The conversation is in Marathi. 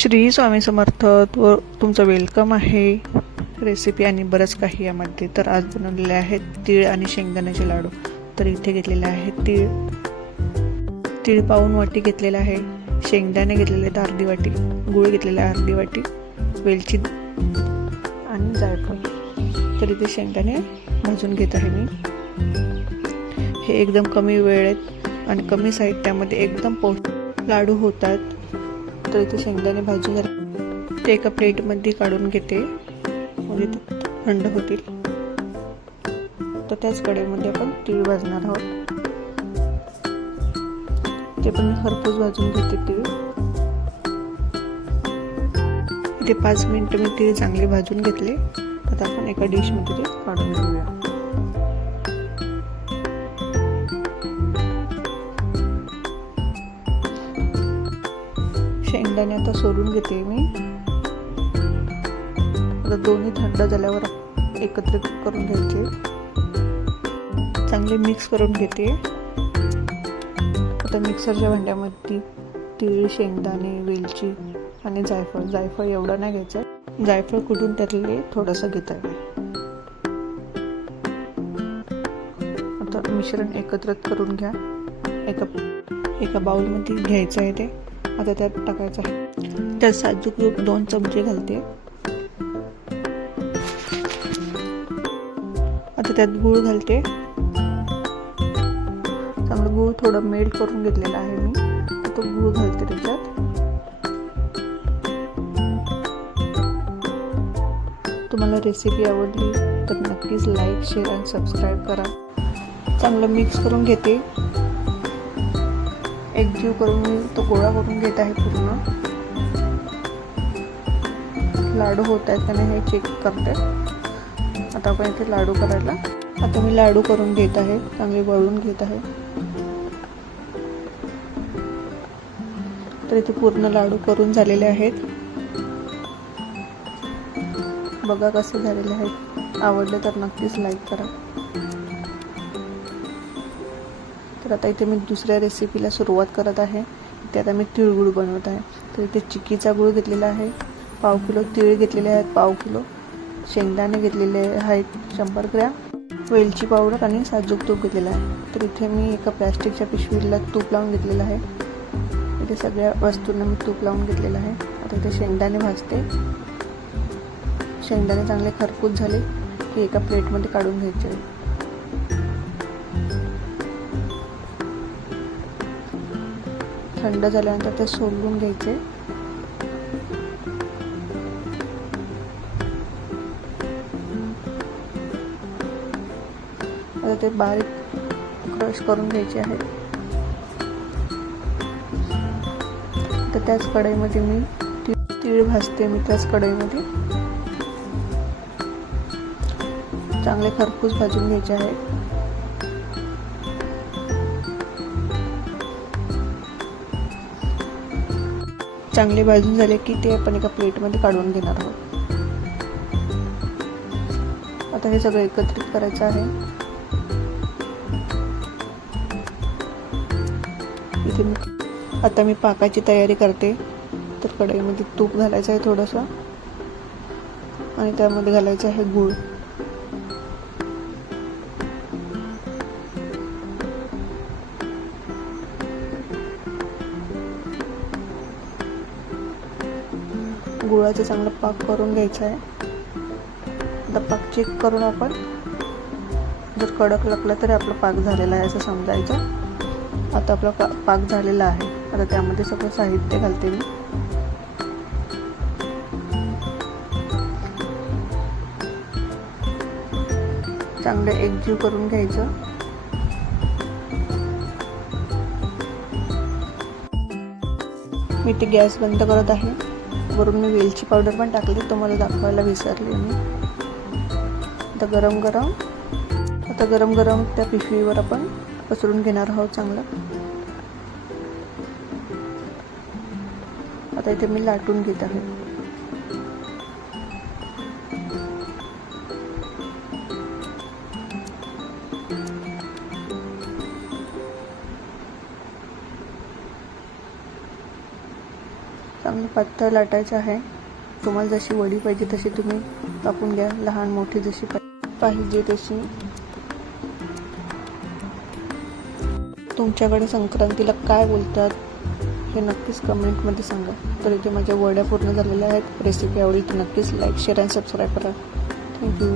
श्री स्वामी समर्थ व तुमचं वेलकम आहे. रेसिपी आणि बरंच काही यामध्ये. तर आज बनवलेले आहेत तीळ आणि शेंगदाण्याचे लाडू. तर इथे घेतलेले आहेत तीळ पाऊण वाटी घेतलेला आहे, शेंगदाणे घेतलेले आहेत अर्धी वाटी, गूळ घेतलेला आहे अर्धी वाटी, वेलची आणि जायफळ. तर इथे शेंगदाणे भाजून घेत आहे मी. हे एकदम कमी वेळेत आणि कमी साहित्यामध्ये एकदम पौष्टिक लाडू होतात. तर इथे शेंगदाणे भाजून झाले ते एका प्लेटमध्ये काढून घेते, म्हणजे ते थंड होतील. तर त्याच कढईमध्ये आपण तीळ भाजणार आहोत. ते पण मी खरपूस भाजून घेते तीळ. इथे 5 मिनिटं मी तीळ चांगले भाजून घेतले. आता आपण एका डिशमध्ये ते काढून घेऊया. शेंगदाणे आता सोलून घेते मी. आता दोन्ही थंड झाल्यावर एकत्रित करून घ्यायचे, चांगले मिक्स करून घेते. आता मिक्सरच्या भांड्यामध्ये तीळ, शेंगदाणे, वेलची आणि जायफळ एवढं नाही घ्यायचं. जायफळ कुटून त्यातले थोडंसं घेत आहे. आता मिश्रण एकत्रित करून घ्या. एका बाउलमध्ये घ्यायचं आहे ते. आता त्यात टाकायचं आहे. त्यात साजूक तूप 2 चमचे घालते. आता त्यात गूळ घालते. चांगलं गूळ थोडं मेल्ट करून घेतलेला आहे मी. तो गूळ घालते त्याच्यात. तुम्हाला रेसिपी आवडली तर नक्कीच लाईक, शेअर आणि सबस्क्राईब करा. चांगलं मिक्स करून घेते. एकजीव करून मी तो गोळा करून घेत आहे पूर्ण. लाडू होत आहेत का नाही हे चेक करते. आता आपण इथे लाडू करायला. आता मी लाडू करून घेत आहे, चांगले वळून घेत आहे. तर इथे पूर्ण लाडू करून झालेले आहेत. बघा कसे झालेले आहेत. आवडले तर नक्कीच लाईक करा. तर आता इथे मी दुसऱ्या रेसिपीला सुरुवात करत आहे. ते आता मी तिळगुळ बनवत आहे. तर इथे चिक्कीचा गूळ घेतलेला आहे, 1/2 किलो तीळ घेतलेले आहेत, 1/2 किलो शेंगदाणे घेतलेले आहेत, 100 ग्रॅम वेलची पावडर आणि साजूक तूप घेतलेलं आहे. तर इथे मी एका प्लॅस्टिकच्या पिशवीला तूप लावून घेतलेलं आहे. इथे सगळ्या वस्तूंना मी तूप लावून घेतलेलं आहे. आता इथे शेंगदाणे भाजते. शेंगदाणे चांगले खरपूस झाले की एका प्लेटमध्ये काढून घ्यायचे. थंड झाल्यानंतर ते सोलून घ्यायचे. आता ते बारीक क्रश करून घ्यायचे आहे. तर त्याच कढईमध्ये मी तीळ भाजते. मी त्याच कढईमध्ये चांगले खरपूस भाजून घ्यायचे आहे. चांगले भाजून झाले की ते आपण एका प्लेटमध्ये काढून घेणार आहोत. आता हे सगळं एकत्रित करायचं आहे. आता मी पाकाची तयारी करते. तर कढईमध्ये तूप घालायचं आहे थोडंसं आणि त्यामध्ये घालायचं आहे गूळ. गुळाचा चांगला पाक करून घ्यायचा आहे. आता पाक चेक करून आपण जर कडक लागला तर आपला पाक झालेला आहे असं समजायचं. आता आपला पाक झालेला आहे. आता त्यामध्ये सगळं साहित्य घालते मी. चांगलं एकजीव करून घ्यायचं. मी ते गॅस बंद करत आहे. वरून मी वेलची पावडर पण टाकली, तुम्हाला दाखवायला विसरले मी. आता गरम गरम त्या पिशवीवर आपण पसरून घेणार आहोत चांगलं. आता इथे मी लाटून घेत आहे. चांगलं पातळ लाटायचं आहे. तुम्हाला जशी वडी पाहिजे तशी तुम्ही कापून घ्या, लहान मोठी जशी पाहिजे तशी. तुमच्याकडे संक्रांतीला काय बोलतात हे नक्कीच कमेंटमध्ये सांगा. तर इथे माझ्या वड्या पूर्ण झालेल्या आहेत. रेसिपी आवडली तर नक्कीच लाईक, शेअर आणि सबस्क्राईब करा. थँक्यू.